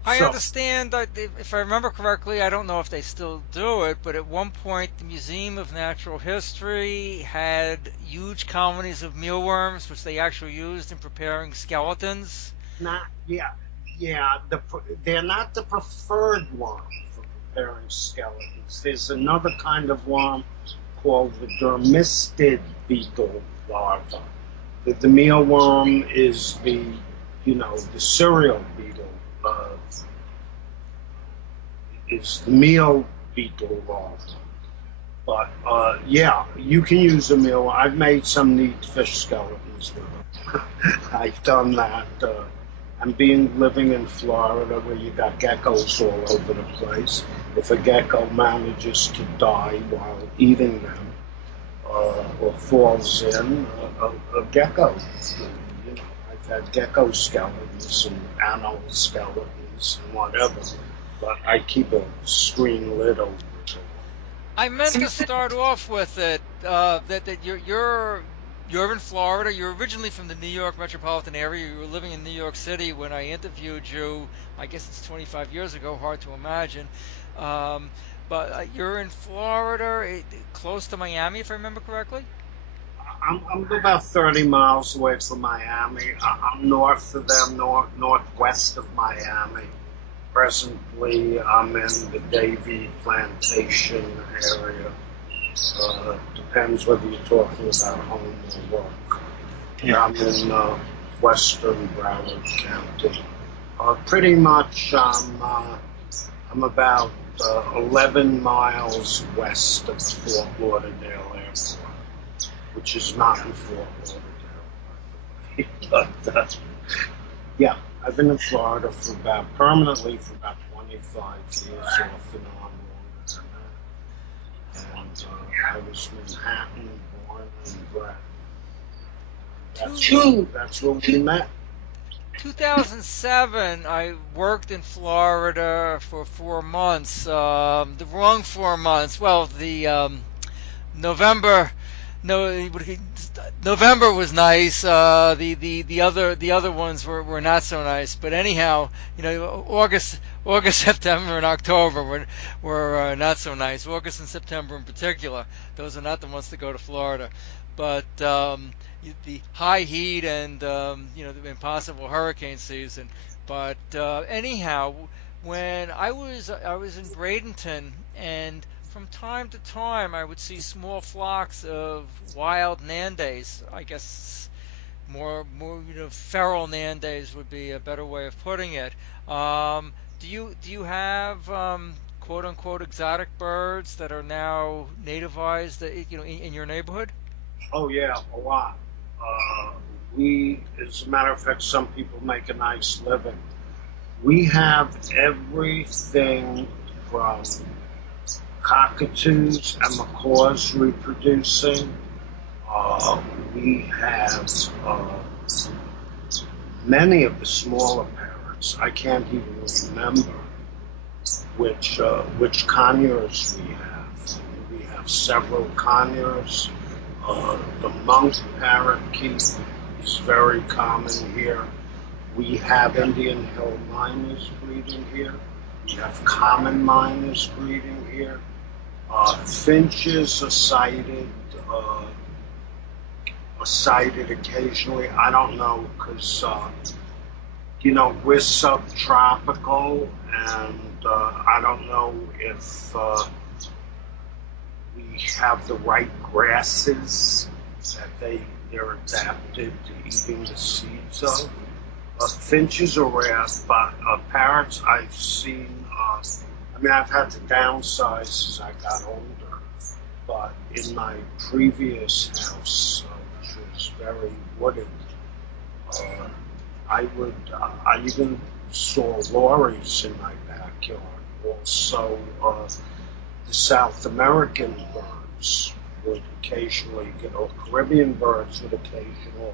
I So understand that if I remember correctly, I don't know if they still do it, but at one point the Museum of Natural History had huge colonies of mealworms, which they actually used in preparing skeletons. not yeah yeah they're not the preferred worm for preparing skeletons. There's another kind of worm called the dermistid beetle larva. The mealworm is the cereal beetle. Is the meal beetle larva. But yeah, you can use a meal. I've made some neat fish skeletons with them. I've done that. And living in Florida, where you got geckos all over the place, if a gecko manages to die while eating them or falls in, a gecko. I've had gecko skeletons and animal skeletons and whatever, but I keep a screen lid over it. I meant to start off with it that you're in Florida. You're originally from the New York metropolitan area. You were living in New York City when I interviewed you. I guess it's 25 years ago. Hard to imagine. Um, but you're in Florida, close to Miami, if I remember correctly. I'm about 30 miles away from Miami. I'm north of them, northwest of Miami. Presently, I'm in the Davie Plantation area. Depends whether you're talking about home or work. Yeah, I'm in western Broward County. Pretty much, I'm about 11 miles west of Fort Lauderdale Airport, which is not in Fort Lauderdale, but yeah, I've been in Florida permanently for about 25 years, off and on longer than that. And I was Manhattan born and bred. That's where we met. 2007, I worked in Florida for 4 months. The wrong 4 months. Well, the November, no, November was nice. The other ones were not so nice. But anyhow, August, September, and October were not so nice. August and September in particular, those are not the ones to go to Florida. But the high heat and the impossible hurricane season. But anyhow, when I was in Bradenton, and from time to time I would see small flocks of wild Nandays. I guess more feral Nandays would be a better way of putting it. Do you have quote unquote exotic birds that are now nativized in your neighborhood? Oh yeah, a lot. Uh, as a matter of fact, some people make a nice living. We have everything from cockatoos and macaws reproducing. We have many of the smaller parrots. I can't even remember which conures we have. We have several conures. The monk parakeet is very common here. We have Indian hill miners breeding here. We have common miners breeding here. Finches uh, are sighted occasionally. I don't know because we're subtropical, and I don't know if we have the right grasses that they're adapted to eating the seeds of. Finches are rare, but parrots I've seen. I've had to downsize as I got older, but in my previous house, which was very wooded, uh, I even saw lories in my backyard. Also, the South American birds would occasionally or Caribbean birds would occasionally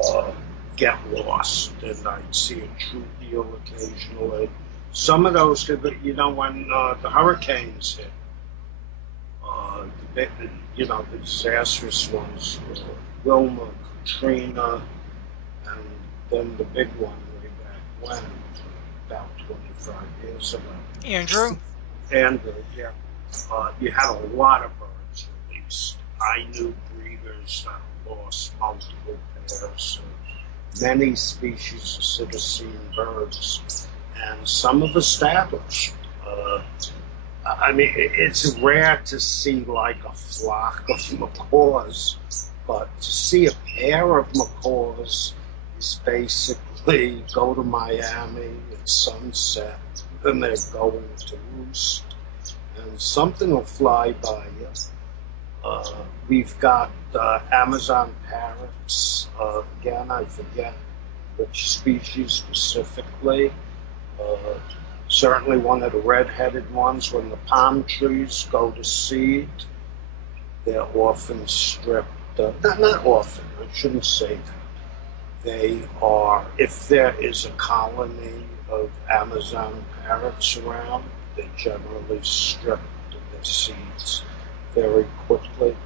uh, get lost, and I'd see a true deal occasionally. Some of those, when the hurricanes hit, the disastrous ones, Wilma, Katrina, and then the big one way back when. about 25 years ago. Andrew? And yeah, you had a lot of birds released. I knew breeders that lost multiple pairs. Many species of citizen birds, and some have established. I mean, it's rare to see like a flock of macaws, but to see a pair of macaws is basically go to Miami at sunset, and they're going to roost, and something will fly by you. We've got Amazon parrots. Again, I forget which species specifically. Certainly one of the red-headed ones, when the palm trees go to seed, they're often stripped. Not often, I shouldn't say that. They are, if there is a colony of Amazon parrots around, they generally strip their seeds very quickly.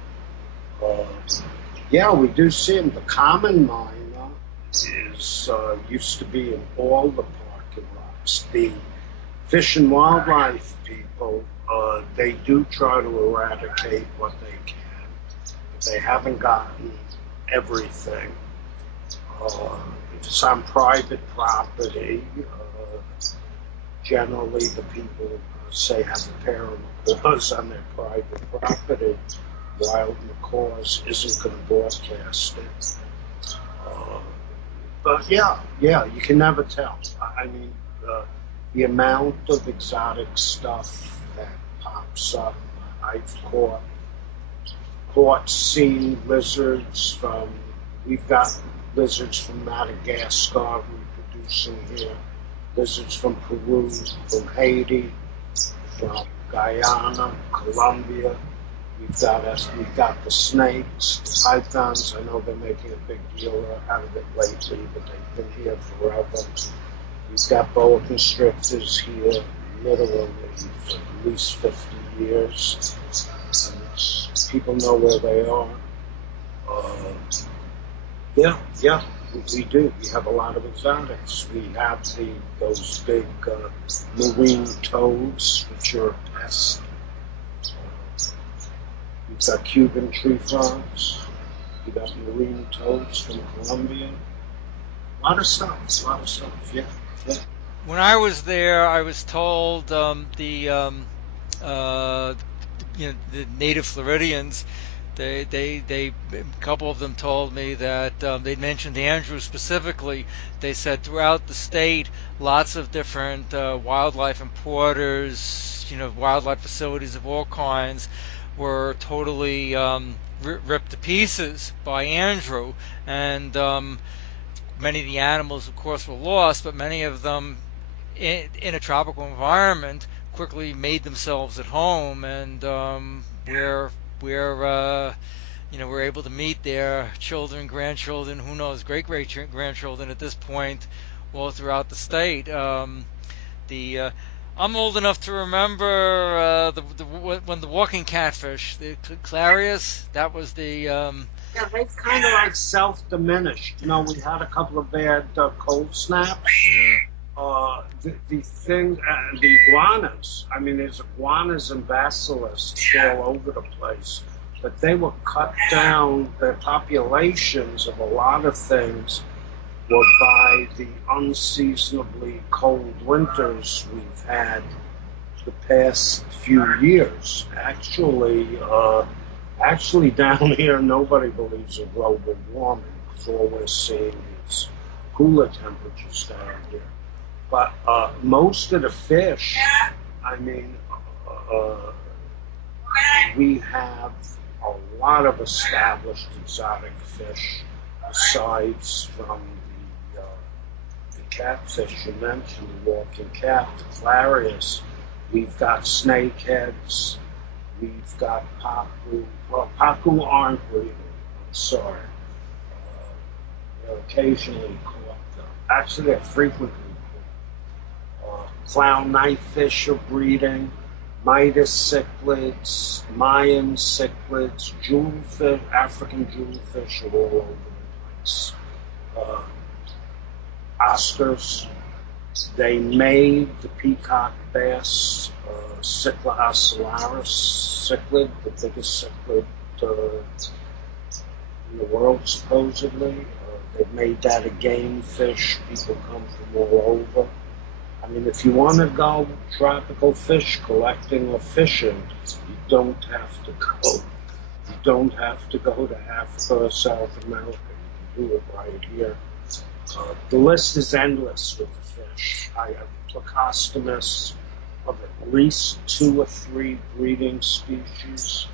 Yeah, we do see them. The common myna is used to be in all the parking lots. The Fish and Wildlife people, they do try to eradicate what they can, but they haven't gotten everything. If it's on private property, generally the people say have a pair of macaws on their private property. Wild macaws isn't going to broadcast it. But yeah, you can never tell. I mean, the amount of exotic stuff that pops up. I've seen lizards from, we've got lizards from Madagascar reproducing here, lizards from Peru, from Haiti, from Guyana, Colombia. We've got the snakes, the pythons. I know they're making a big deal out of it lately, but they've been here forever. We've got boa constrictors here literally for at least 50 years. And people know where they are. Yeah, we do. We have a lot of exotics. We have those big marine toads, which are a pest. We've got Cuban tree frogs. We've got marine toads from Colombia. A lot of stuff, yeah. When I was there, I was told the native Floridians, a couple of them told me that they mentioned Andrew specifically. They said throughout the state, lots of different wildlife importers, wildlife facilities of all kinds, were totally ripped to pieces by Andrew, and many of the animals, of course, were lost, but many of them in a tropical environment quickly made themselves at home, and we're able to meet their children, grandchildren, who knows, great-great-grandchildren at this point, all throughout the state. I'm old enough to remember when the walking catfish, the Clarius, that was the Yeah, they kind of like self-diminished. We had a couple of bad cold snaps. The iguanas, I mean, there's iguanas and basilisks all over the place, but they were cut down, their populations of a lot of things were by the unseasonably cold winters we've had the past few years. Actually down here, nobody believes in global warming, because all we're seeing is cooler temperatures down here. But most of the fish, I mean, we have a lot of established exotic fish, aside from the catfish you mentioned, the walking cat, the Clarius. We've got snakeheads. We've got pacu. Well, pacu aren't breeding. I'm sorry. They're occasionally caught, though. Actually, they're frequently caught. Clown knifefish are breeding. Midas cichlids, Mayan cichlids, jewelfish, African jewelfish are all over the place. Oscars, They made the peacock bass, Cicla ocellaris cichlid, the biggest cichlid in the world, supposedly. They've made that a game fish. People come from all over. I mean, if you want to go tropical fish collecting or fishing, you don't have to go. You don't have to go to Africa or South America. You can do it right here. The list is endless with the fish. I have Plecostomus of at least 2 or 3 breeding species.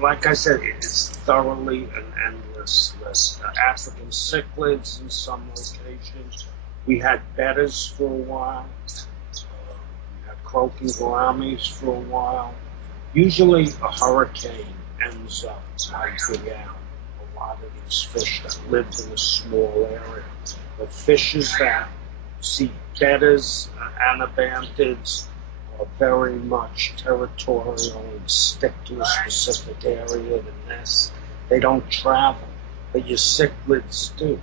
Like I said, it's thoroughly an endless list. African cichlids in some locations. We had bettas for a while. We had croaking gouramis for a while. Usually a hurricane ends up wiping out a lot of these fish that lived in a small area. But fishes that see bettas, anabantids, are very much territorial and stick to a specific area to nest. They don't travel, but your cichlids do.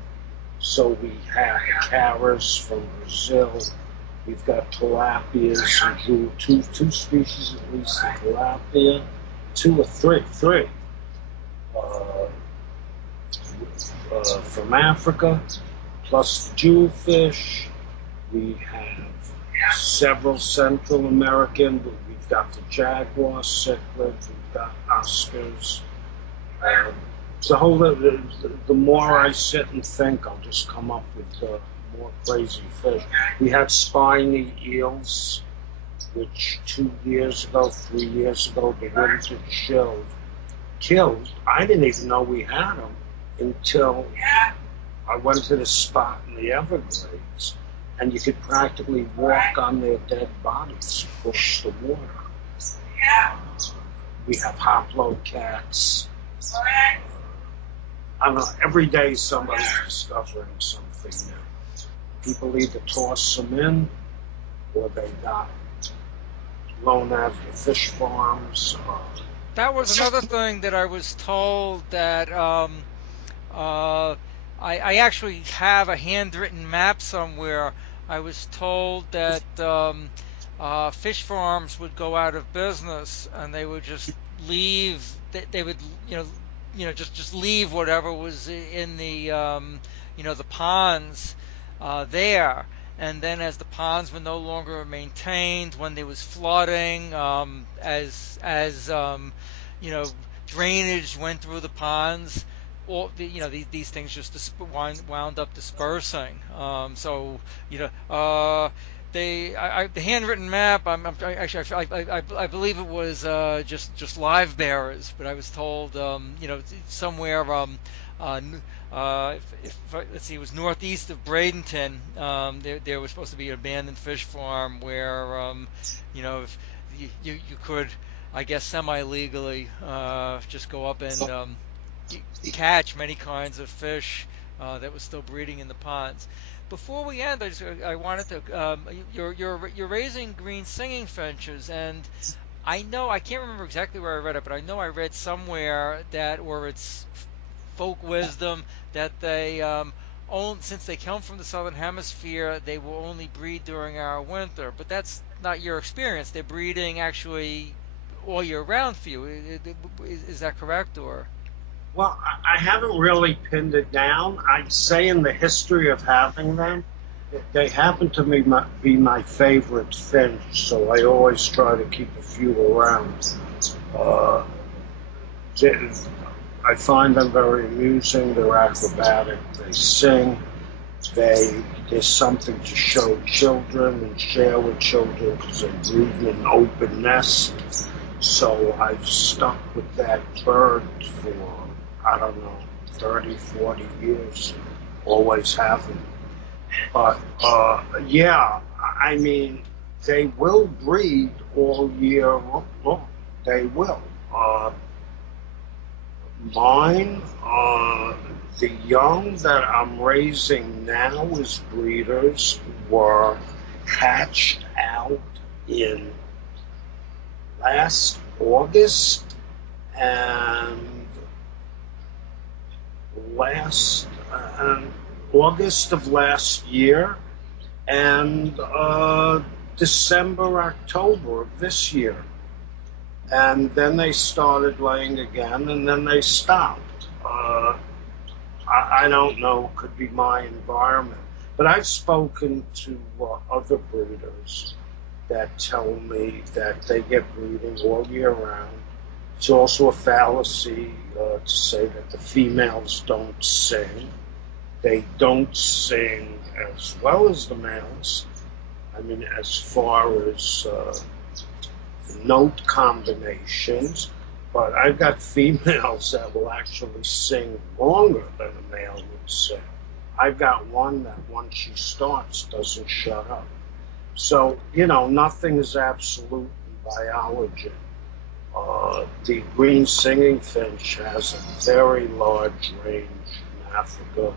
So we have caras from Brazil. We've got tilapias and two species at least of tilapia, 2 or 3 from Africa, plus the jewelfish. We have several Central American, but we've got the jaguar cichlid, we've got Oscars. The more I sit and think, I'll just come up with more crazy fish. We had spiny eels, which 2 years ago, 3 years ago, the winter killed. I didn't even know we had them until I went to the spot in the Everglades, and you could practically walk on their dead bodies across the water. We have hoplocats. I don't know, every day somebody's discovering something new. People either toss them in, or they got loaned out to fish farms. That was another thing that I was told that I actually have a handwritten map somewhere. I was told that fish farms would go out of business and they would just leave. They would, just leave whatever was in the, the ponds there. And then, as the ponds were no longer maintained, when there was flooding, as drainage went through the ponds, all these things just wound up dispersing. So the handwritten map. I believe it was just live bearers, but I was told somewhere let's see, it was northeast of Bradenton. There was supposed to be an abandoned fish farm where if you could, I guess, semi-legally just go up and catch many kinds of fish that was still breeding in the ponds. Before we end, I wanted to you're raising green singing finches, and I can't remember exactly where I read it, but I know I read somewhere that, or it's folk wisdom, that they since they come from the southern hemisphere, they will only breed during our winter. But that's not your experience. They're breeding actually all year round for you. Is that correct, or? Well, I haven't really pinned it down. I'd say in the history of having them, they happen to be my favorite finch, so I always try to keep a few around. I find them very amusing. They're acrobatic. They sing. There's something to show children and share with children because they breed in an open nest. So I've stuck with that bird for, I don't know, 30, 40 years. Always have them. But yeah, I mean, they will breed all year long. They will. Mine, the young that I'm raising now as breeders were hatched out in last August, and last August of last year and December, October of this year. And then they started laying again, and then they stopped. I don't know, could be my environment. But I've spoken to other breeders that tell me that they get breeding all year round. It's also a fallacy to say that the females don't sing. They don't sing as well as the males. I mean, as far as note combinations, but I've got females that will actually sing longer than a male would sing. I've got one that once she starts doesn't shut up. So, nothing is absolute in biology. The green singing finch has a very large range in Africa.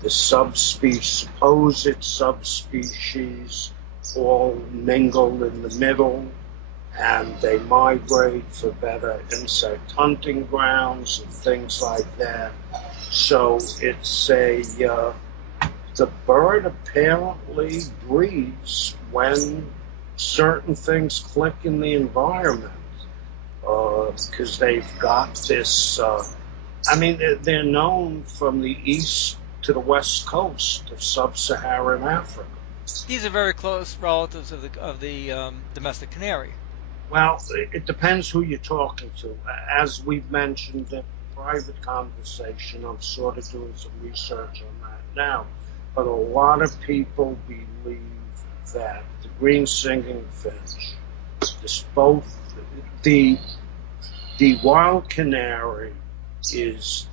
The supposed subspecies, all mingle in the middle, and they migrate for better insect hunting grounds and things like that. So it's the bird apparently breeds when certain things click in the environment, because they've got this, they're known from the east to the west coast of sub-Saharan Africa. These are very close relatives of the domestic canary. Well, it depends who you're talking to. As we've mentioned in private conversation, I'm sort of doing some research on that now. But a lot of people believe that the green singing finch is both the wild canary is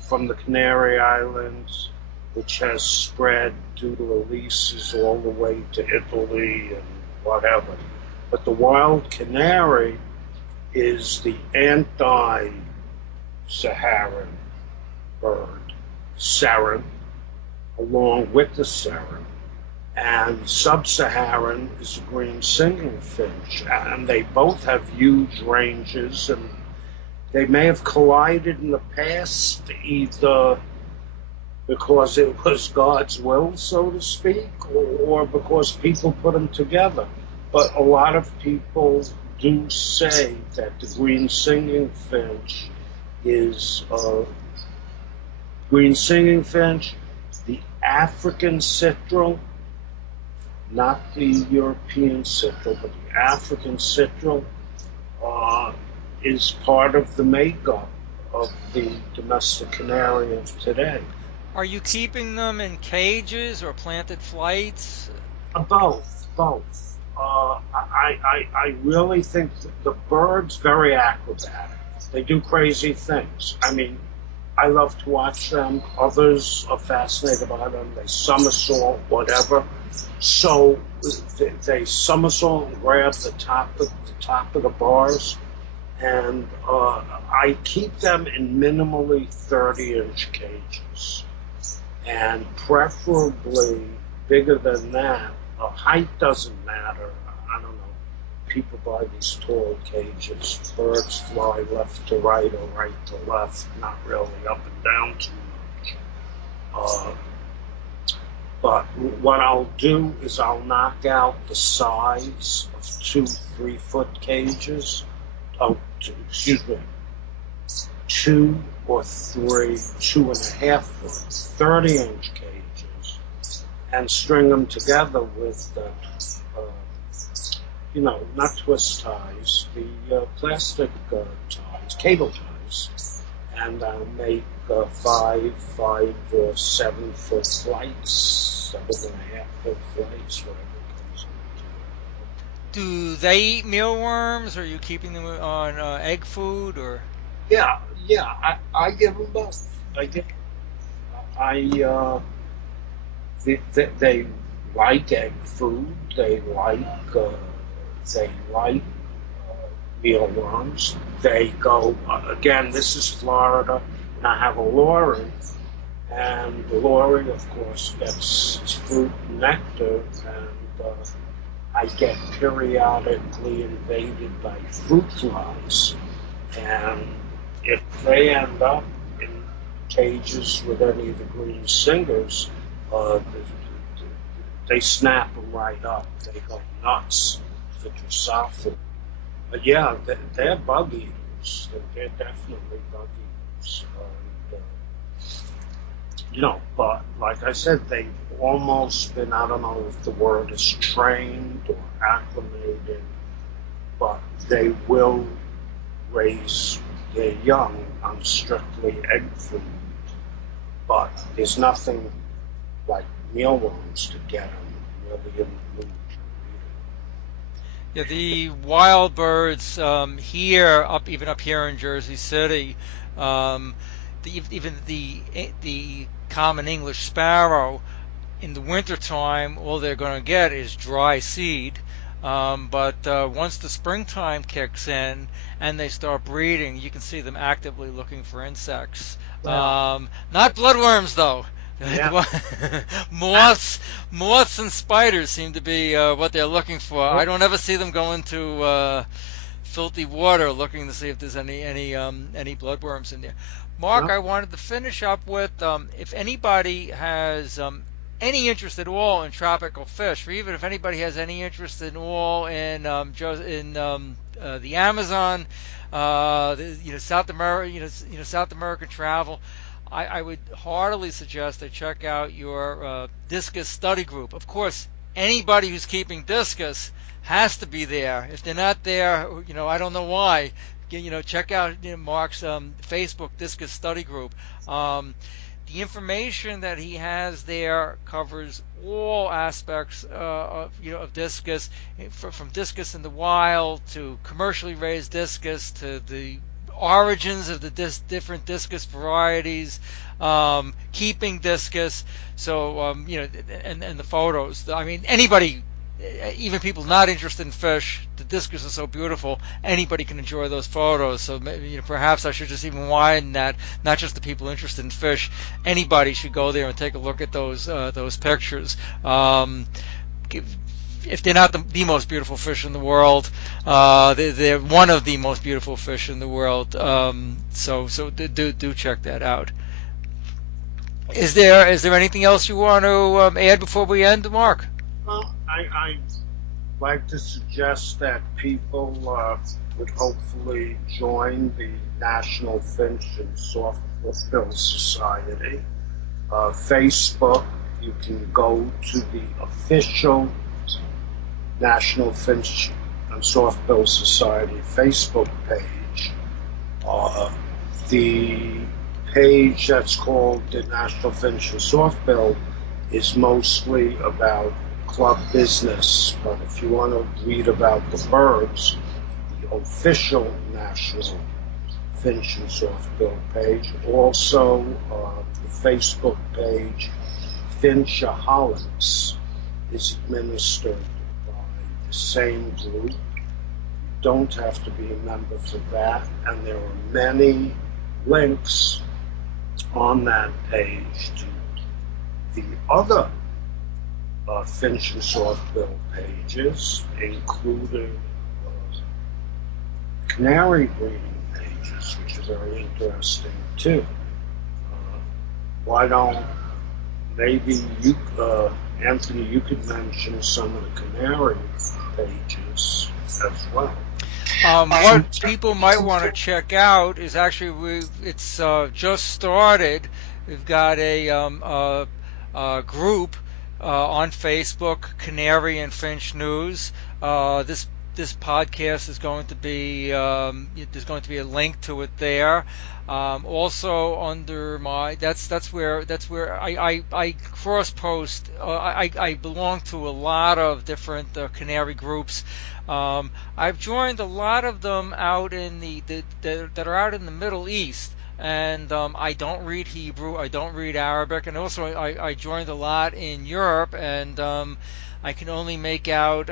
from the Canary Islands, which has spread due to releases all the way to Italy and whatever. But the wild canary is the anti-Saharan bird, Saran, along with the Saran. And sub-Saharan is the green singing finch. And they both have huge ranges, and they may have collided in the past, either because it was God's will, so to speak, or because people put them together. But a lot of people do say that the green singing finch is green singing finch, the African citral, not the European citral, but the African citral is part of the makeup of the domestic canary of today. Are you keeping them in cages or planted flights? Both. I really think the bird's very acrobatic. They do crazy things. I mean, I love to watch them. Others are fascinated by them. They somersault, whatever. So they somersault and grab the top of the bars. And I keep them in minimally 30-inch cages, and preferably bigger than that. Height doesn't matter. I don't know. People buy these tall cages. Birds fly left to right or right to left, not really up and down too much. But what I'll do is I'll knock out the sides of 2 3-foot cages. Excuse me, 2 or 3 2.5 foot 30-inch cages, and string them together with not twist ties, the plastic ties, cable ties, and I'll make 5 or 7 foot flights, 7.5 foot flights, whatever it comes into. Do they eat mealworms? Or are you keeping them on egg food? Or Yeah, I give them both. They like egg food. They like mealworms. They go again. This is Florida, and I have a lory, and the lory, of course, gets its fruit and nectar, and I get periodically invaded by fruit flies, and if they end up in cages with any of the green singers, uh, they snap them right up. They go nuts for Drosophila. But yeah, they're bug eaters. They're definitely bug eaters. But like I said, they've almost been, I don't know if the word is trained or acclimated, but they will raise their young on strictly egg food. But there's nothing like mealworms to get them really in the mood. Yeah, the wild birds here, even up here in Jersey City, um, even the common English sparrow in the wintertime, all they're going to get is dry seed. But once the springtime kicks in and they start breeding, you can see them actively looking for insects. Well, Not bloodworms, though. yeah, Moths and spiders seem to be what they're looking for. I don't ever see them go into filthy water looking to see if there's any bloodworms in there. Mark, no, I wanted to finish up with if anybody has any interest at all in tropical fish, or even if anybody has any interest at all in the Amazon, South America, South American travel, I would heartily suggest they check out your discus study group. Of course, anybody who's keeping discus has to be there. If they're not there, I don't know why. Check out Mark's Facebook discus study group. The information that he has there covers all aspects of discus, from discus in the wild to commercially raised discus to the origins of the different discus varieties, keeping discus. So and the photos. I mean, anybody, even people not interested in fish, the discus is so beautiful. Anybody can enjoy those photos. So maybe, perhaps I should just even widen that. Not just the people interested in fish. Anybody should go there and take a look at those pictures. If they're not the most beautiful fish in the world, they're one of the most beautiful fish in the world. So do check that out. Is there anything else you want to add before we end, Mark? well, I like to suggest that people would hopefully join the National Finch and Softbill Society. Facebook, you can go to the official National Finch and Softbill Society Facebook page. The page that's called the National Finch and Softbill is mostly about club business, but if you want to read about the birds, the official National Finch and Softbill page, also the Facebook page Finchaholics is administered by the same group. You don't have to be a member for that, and there are many links on that page to the other Finch and Softbill pages, including canary breeding pages, which are very interesting too. Why don't maybe you, Anthony, you could mention some of the canary pages as well. What people might want to check out is actually it's just started. We've got a group on Facebook, Canary and Finch News. This podcast is going to be there's going to be a link to it there. Also under my that's where I cross post. I belong to a lot of different canary groups. I've joined a lot of them out in that are out in the Middle East. And I don't read Hebrew, I don't read Arabic, and also I joined a lot in Europe, and I can only make out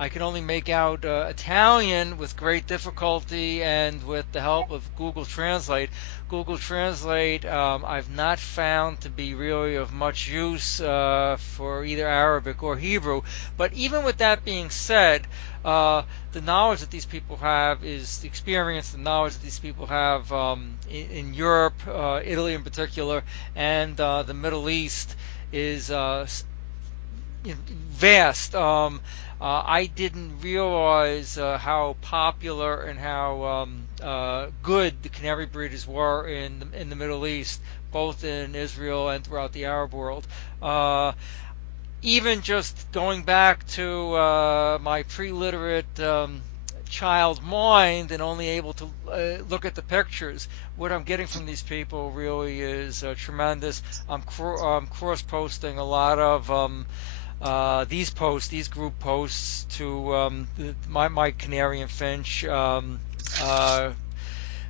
I can only make out Italian with great difficulty and with the help of Google Translate. Google Translate I've not found to be really of much use for either Arabic or Hebrew. But even with that being said, the knowledge that these people have is the experience, the knowledge that these people have in Europe, Italy in particular, and the Middle East is vast. I didn't realize how popular and how good the canary breeders were in the Middle East, both in Israel and throughout the Arab world. Even just going back to my pre-literate child mind and only able to look at the pictures, what I'm getting from these people really is tremendous. I'm cross-posting a lot of these group posts to my Canary and Finch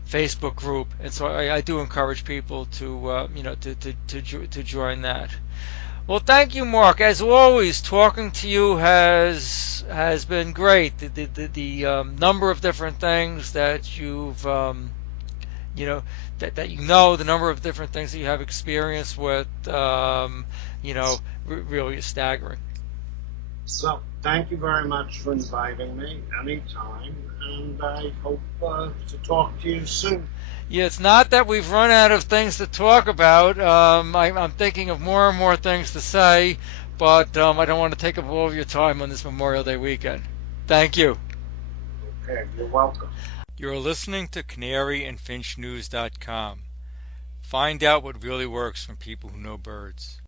Facebook group, and so I do encourage people to to join that. Well, thank you, Mark. As always, talking to you has been great. The number of different things that you've that the number of different things that you have experience with, really is staggering. So, thank you very much for inviting me anytime, and I hope to talk to you soon. Yeah, it's not that we've run out of things to talk about. I'm thinking of more and more things to say, but I don't want to take up all of your time on this Memorial Day weekend. Thank you. Okay, you're welcome. You're listening to CanaryandFinchNews.com. Find out what really works from people who know birds.